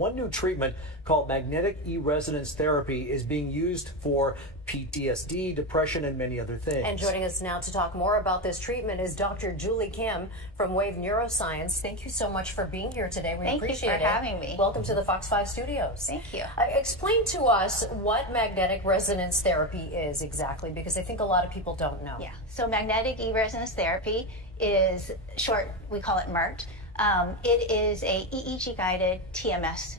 one new treatment called magnetic e-resonance therapy is being used for PTSD, depression, and many other things. And joining us now to talk more about this treatment is Dr. Julie Kim from Wave Neuroscience. Thank you so much for being here today. We appreciate it. Thank you for having me. Welcome to the Fox 5 studios. Thank you. Explain to us what magnetic resonance therapy is exactly, because I think a lot of people don't know. Yeah, so magnetic e-resonance therapy is short, we call it MERT. It is a EEG-guided TMS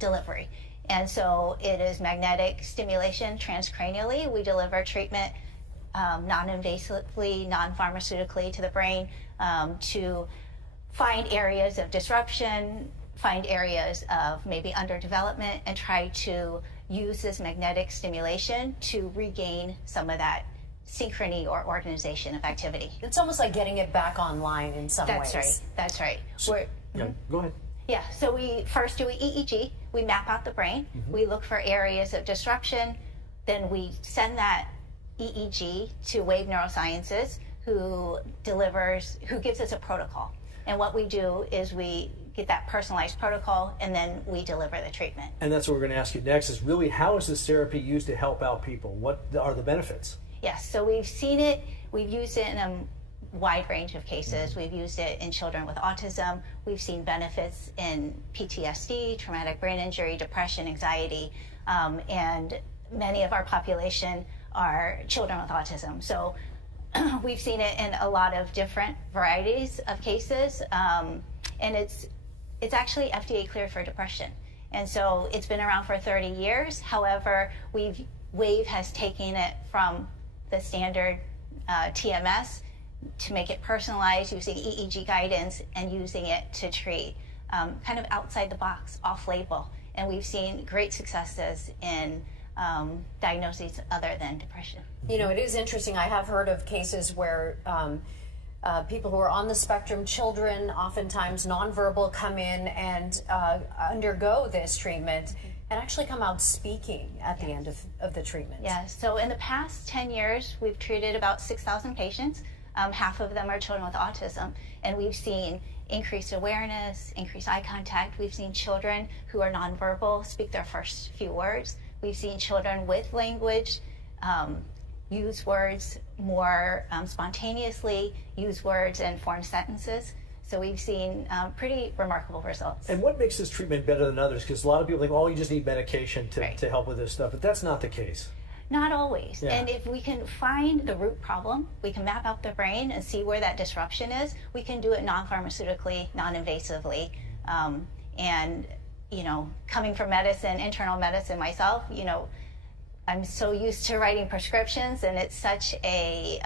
delivery. And so it is magnetic stimulation transcranially. We deliver treatment non-invasively, non-pharmaceutically to the brain to find areas of disruption, find areas of maybe underdevelopment, and try to use this magnetic stimulation to regain some of that synchrony or organization of activity. It's almost like getting it back online in some ways. That's right. That's right. Yeah, go ahead. Yeah, so we first do an EEG, we map out the brain, we look for areas of disruption, then we send that EEG to Wave Neurosciences, who gives us a protocol. And what we do is we get that personalized protocol, and then we deliver the treatment. And that's what we're going to ask you next, is really how is this therapy used to help out people? What are the benefits? Yes, so we've seen it, we've used it in a wide range of cases. We've used it in children with autism. We've seen benefits in PTSD, traumatic brain injury, depression, anxiety, and many of our population are children with autism. So we've seen it in a lot of different varieties of cases, and it's actually FDA cleared for depression. And so it's been around for 30 years. However, Wave has taken it from the standard TMS to make it personalized using EEG guidance and using it to treat kind of outside the box, off-label. And we've seen great successes in diagnoses other than depression. You know, it is interesting. I have heard of cases where people who are on the spectrum, children, oftentimes nonverbal, come in and undergo this treatment and actually come out speaking at the end of the treatment. Yeah, so in the past 10 years, we've treated about 6,000 patients. Half of them are children with autism, and we've seen increased awareness, increased eye contact. We've seen children who are nonverbal speak their first few words. We've seen children with language use words more spontaneously, use words and form sentences. So we've seen pretty remarkable results. And what makes this treatment better than others? Because a lot of people think, oh, you just need medication to help with this stuff, but that's not the case. Not always. Yeah. And if we can find the root problem, we can map out the brain and see where that disruption is, we can do it non-pharmaceutically, non-invasively. And, you know, coming from medicine, internal medicine myself, you know, I'm so used to writing prescriptions, and it's such a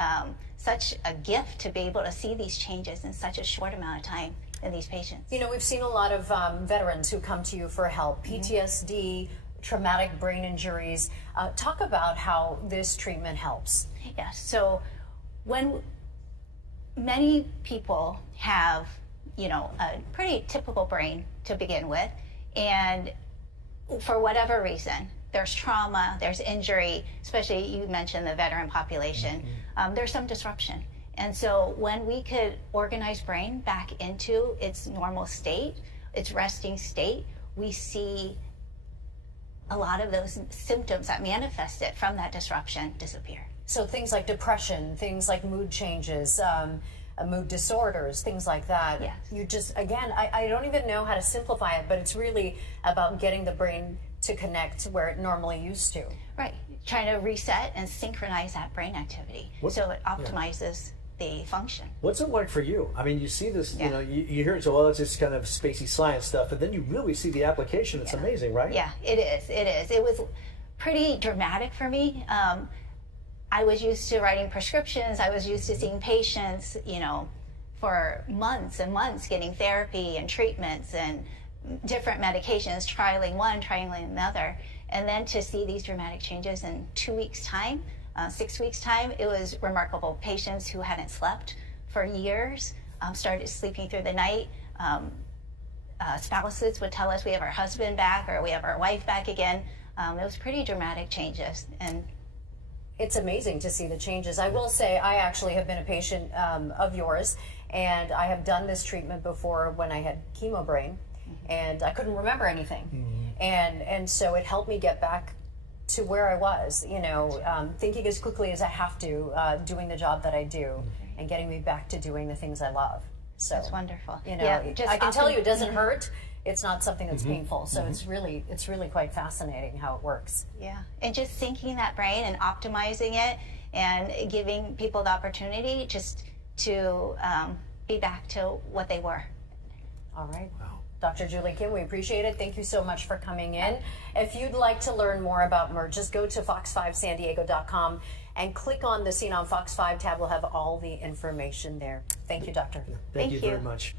gift to be able to see these changes in such a short amount of time in these patients. You know, we've seen a lot of veterans who come to you for help, PTSD, traumatic brain injuries. Talk about how this treatment helps. Yes, so when many people have, you know, a pretty typical brain to begin with, and for whatever reason, there's trauma, there's injury, especially you mentioned the veteran population, there's some disruption. And so when we could organize brain back into its normal state, its resting state, we see a lot of those symptoms that manifested from that disruption disappear. So things like depression, things like mood changes, mood disorders, things like that. Yes. You just, again, I don't even know how to simplify it, but it's really about getting the brain to connect where it normally used to. Right, trying to reset and synchronize that brain activity so it optimizes the function. What's it like for you? I mean, you see this, you know, you hear it, so, well, it's just kind of spacey science stuff, but then you really see the application. It's amazing, right? Yeah, it is. It is. It was pretty dramatic for me. I was used to writing prescriptions. I was used to seeing patients, you know, for months and months, getting therapy and treatments and different medications, trialing one, trialing another. And then to see these dramatic changes in 2 weeks' time, 6 weeks' time, it was remarkable. Patients who hadn't slept for years started sleeping through the night. Spouses would tell us we have our husband back or we have our wife back again. It was pretty dramatic changes. And it's amazing to see the changes. I will say I actually have been a patient of yours, and I have done this treatment before when I had chemo brain. and I couldn't remember anything. And so it helped me get back to where I was, thinking as quickly as I have to, doing the job that I do, and getting me back to doing the things I love. So That's wonderful. I can tell you it doesn't hurt. It's not something that's painful. So it's really quite fascinating how it works. Yeah, and just syncing that brain and optimizing it and giving people the opportunity just to be back to what they were. All right. Wow. Dr. Julie Kim, we appreciate it. Thank you so much for coming in. If you'd like to learn more about Merge, just go to fox5sandiego.com and click on the Scene on Fox 5 tab. We'll have all the information there. Thank you, Doctor. Thank you very much.